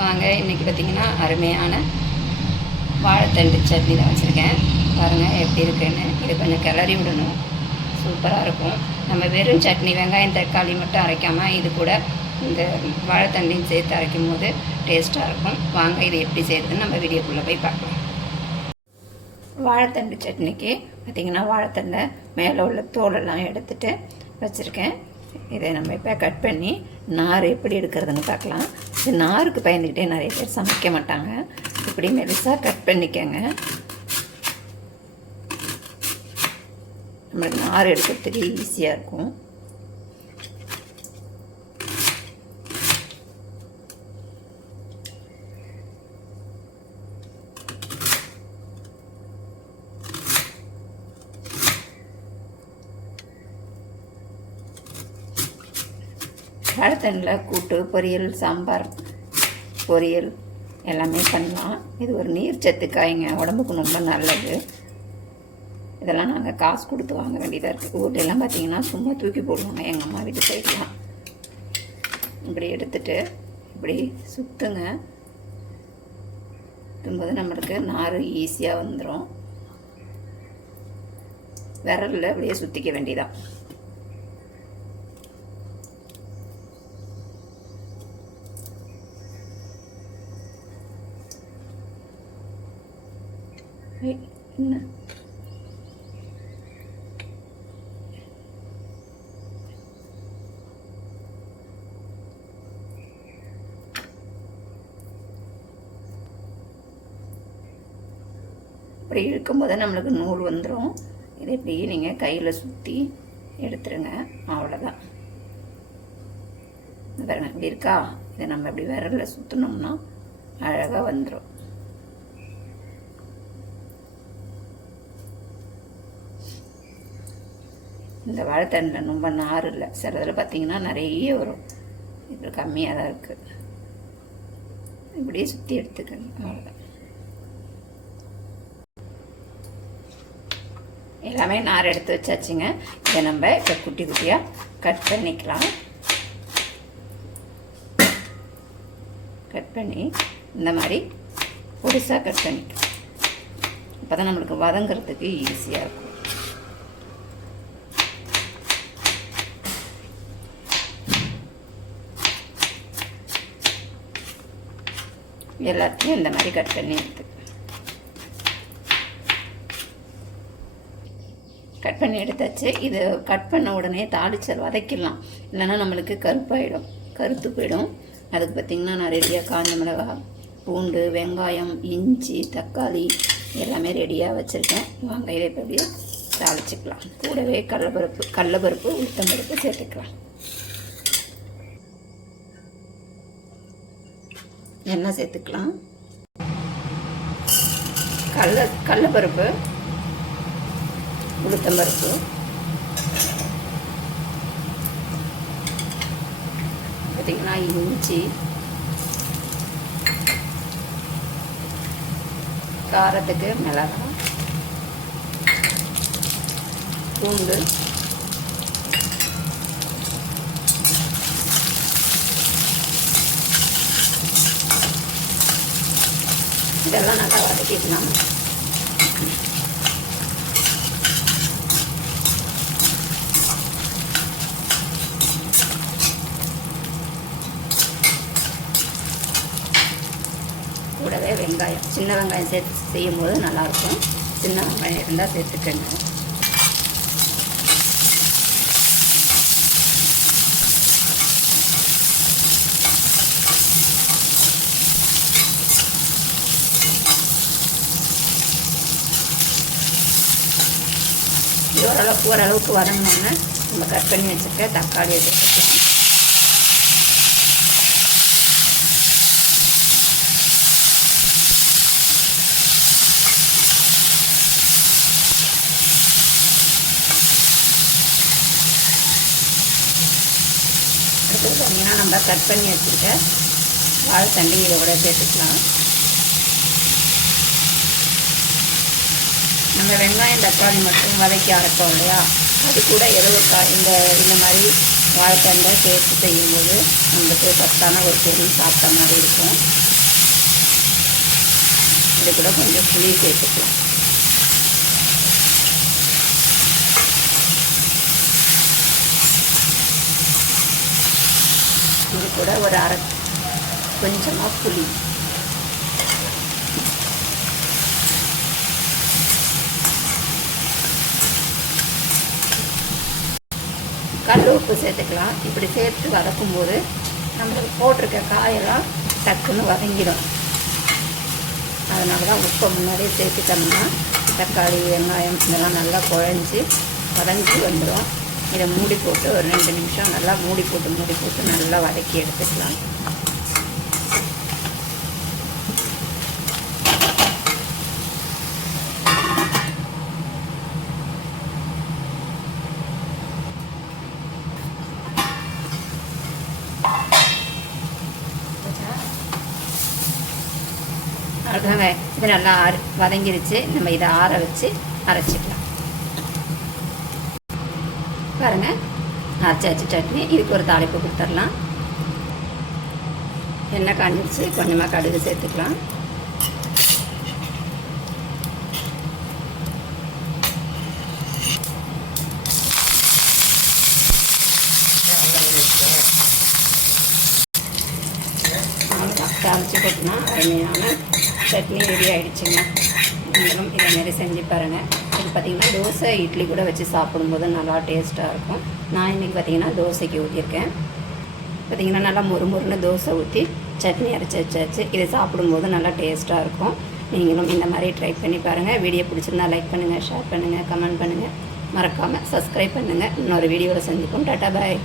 வாங்க. இன்றைக்கி பார்த்தீங்கன்னா அருமையான வாழைத்தண்டு சட்னி தான் வச்சுருக்கேன். பாருங்கள் எப்படி இருக்குன்னு. இது கொஞ்சம் கிளறி விடணும். சூப்பராக இருக்கும். நம்ம வெறும் சட்னி வெங்காயம் தக்காளி மட்டும் அரைக்காமல் இது கூட இந்த வாழைத்தண்டையும் சேர்த்து அரைக்கும் போது டேஸ்ட்டாக இருக்கும். வாங்க இது எப்படி செய்கிறதுன்னு நம்ம வீடியோக்குள்ளே போய் பார்க்கலாம். வாழைத்தண்டு சட்னிக்கு பார்த்திங்கன்னா வாழைத்தண்டை மேலே உள்ள தோலெல்லாம் எடுத்துட்டு வச்சுருக்கேன். இதை நம்ம இப்போ கட் பண்ணி நார் எப்படி எடுக்கிறதுன்னு பார்க்கலாம். இது நாருக்கு பயந்துக்கிட்டே நிறைய பேர் சமைக்க மாட்டாங்க. இப்படி மெலிசாக கட் பண்ணிக்கோங்க. நம்மளுக்கு நார் எடுக்கிறதுக்கு ஈஸியாக இருக்கும். வாழைத்தண்டில் கூட்டு பொரியல் சாம்பார் பொரியல் எல்லாமே பண்ணலாம். இது ஒரு நீர் சத்து காய்ங்க. உடம்புக்கு ரொம்ப நல்லது. இதெல்லாம் நாங்கள் காசு கொடுத்து வாங்க வேண்டியதாக இருக்குது ஊர்லெல்லாம் பார்த்தீங்கன்னா சும்மா தூக்கி போடுவாங்க. எங்கள் அம்மா வீட்டு சைட்லாம். இப்படி எடுத்துட்டு இப்படி சுற்றுங்க சுற்றும்போது நம்மளுக்கு நார் ஈஸியாக வந்துடும் விரலில் அப்படியே சுற்றிக்க வேண்டியதான் என்ன? இப்படி இழுக்கும்போது நம்மளுக்கு நூல் வந்துடும் இதை இப்படியே நீங்கள் கையில் சுற்றி எடுத்துருங்க. அவ்வளோதான் பாருங்க இப்படி இருக்கா? இதை நம்ம இப்படி விரலில் சுற்றினோம்னா அழகாக வந்துடும் இந்த வாழைத்தண்டில் ரொம்ப நார் இல்லை சிலதில் பார்த்தீங்கன்னா நிறைய வரும். இது கம்மியாக தான் இருக்குது இப்படியே சுற்றி எடுத்துக்கணும். அவ்வளோதான் எல்லாமே நார் எடுத்து வச்சாச்சுங்க. இதை நம்ம இப்போ குட்டி குட்டியாக கட் பண்ணிக்கலாம். கட் பண்ணி இந்த மாதிரி பொடிசாக கட் பண்ணிக்கலாம். அப்போ தான் நம்மளுக்கு வதங்கிறதுக்கு ஈஸியாக இருக்கும். எல்லாத்தையும் இந்த மாதிரி கட் பண்ணி எடுத்து. கட் பண்ணி எடுத்தாச்சு. இது கட் பண்ண உடனே தாளிச்சல் வதக்கிடலாம். இல்லைன்னா நம்மளுக்கு கருப்பாயிடும். கருத்து போயிடும். அதுக்கு பார்த்திங்கன்னா நான் ரெடியாக காஞ்ச மிளகா பூண்டு வெங்காயம் இஞ்சி தக்காளி எல்லாமே ரெடியாக வச்சுருக்கேன். வாங்க இதை இப்படியே தாளிச்சிக்கலாம். கூடவே கடலப்பருப்பு கடலப்பருப்பு உளுத்தம்பருப்பு சேர்த்துக்கலாம். எண்ணெய் சேர்த்துக்கலாம். கடல கடலப்பருப்பு உளுத்தம்பருப்பு. பார்த்திங்கன்னா இஞ்சி காரத்துக்கு மிளகாய் பூண்டு இதெல்லாம் நல்லா வதக்கிக்கலாம் கூடவே வெங்காயம் சின்ன வெங்காயம் சேர்த்து செய்யும்போது நல்லாயிருக்கும். சின்ன வெங்காயம் இருந்தால் சேர்த்துக்கங்க. இது ஓரளவுக்கு ஓரளவுக்கு வதங்கினோன்னே நம்ம கட் பண்ணி வச்சுருக்க தக்காளி எடுத்துக்கலாம் அடுத்தது பார்த்தீங்கன்னா நம்ம கட் பண்ணி வச்சுருக்க வாழைத்தண்டி இதை கூட சேர்த்துக்கலாம். நம்ம வெங்காயம் தக்காளி மட்டும் வதக்கி அரைப்போம் இல்லையா? அது கூட எலுவக்காய் இந்த இந்த மாதிரி வாழைத்தண்டை சேர்த்து செய்யும்போது நம்மளுக்கு சத்தான ஒரு பொருள் சாப்பிட்ட மாதிரி இருக்கும். இது கூட கொஞ்சம் புளி சேர்த்துக்கலாம். இது கூட ஒரு அரை கொஞ்சமாக புளி. கல் உப்பு சேர்த்துக்கலாம். இப்படி சேர்த்து வதக்கும்போது நம்மளுக்கு போட்டிருக்க காயெல்லாம் டக்குன்னு வதங்கிடும். அதனால தான் உப்பை முன்னாடியே சேர்த்துட்டோம்னா தக்காளி வெங்காயம் இதெல்லாம் நல்லா குழஞ்சி வதங்கி வந்துடும் இதை மூடி போட்டு ஒரு ரெண்டு நிமிஷம் நல்லா மூடி போட்டு மூடி போட்டு நல்லா வதக்கி எடுத்துக்கலாம். அவ்வளோதாங்க இது நல்லா ஆறு வதங்கிருச்சு. நம்ம இதை ஆற வச்சு அரைச்சிக்கலாம். பாருங்கள் அரைச்சாச்சு சட்னி. இதுக்கு ஒரு தாளிப்பு கொடுத்துடலாம். எண்ணெய் காஞ்சிருச்சு. கொஞ்சமாக கடுகு சேர்த்துக்கலாம். அரைச்சி தாளிச்சு கொட்டினா அருமையான சட்னி ரெடி ஆகிடுச்சுங்க நீங்களும் இதே மாதிரி செஞ்சு பாருங்கள் இது பார்த்திங்கன்னா தோசை இட்லி கூட வச்சு சாப்பிடும்போது நல்லா டேஸ்ட்டாக இருக்கும். நான் இன்றைக்கி பார்த்திங்கன்னா தோசைக்கு ஊற்றிருக்கேன் பார்த்திங்கன்னா நல்லா முறுமுறுன்னு தோசை ஊற்றி சட்னி அரைச்சி வச்சாச்சு. இதை சாப்பிடும்போது நல்லா டேஸ்ட்டாக இருக்கும். நீங்களும் இந்த மாதிரி ட்ரை பண்ணி பாருங்கள் வீடியோ பிடிச்சிருந்தா லைக் பண்ணுங்கள் ஷேர் பண்ணுங்கள் கமெண்ட் பண்ணுங்கள் மறக்காமல் சப்ஸ்கிரைப் பண்ணுங்கள் இன்னொரு வீடியோவில் சந்திப்போம். டாட்டா பாய்